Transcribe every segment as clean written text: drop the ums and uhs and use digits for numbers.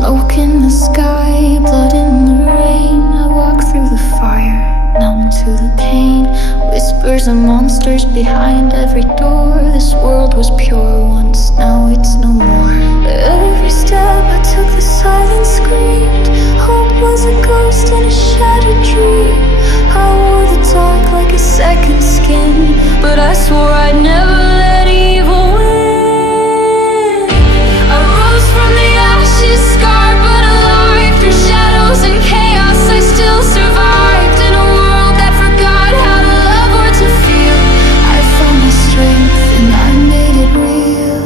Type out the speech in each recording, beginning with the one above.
Smoke in the sky, blood in the rain. I walk through the fire, numb to the pain. Whispers of monsters behind every door. This world was pure once, now it's no more. Every step I took, the silence screamed. Hope was a ghost in a shattered dream. I wore the dark like a second skin, but I swore I'd never let evil win. I rose from the ashes, scarred but alive. Through shadows and chaos I still survived. In a world that forgot how to love or to feel, I found my strength and I made it real.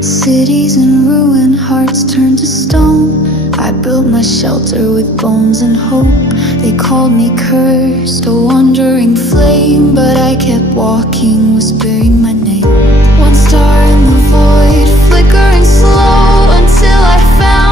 Cities in ruin, hearts turned to stone. I built my shelter with bones and hope. They called me cursed, a wandering flame, but I kept walking, whispering my name. One star in the void, flickering slow, until I found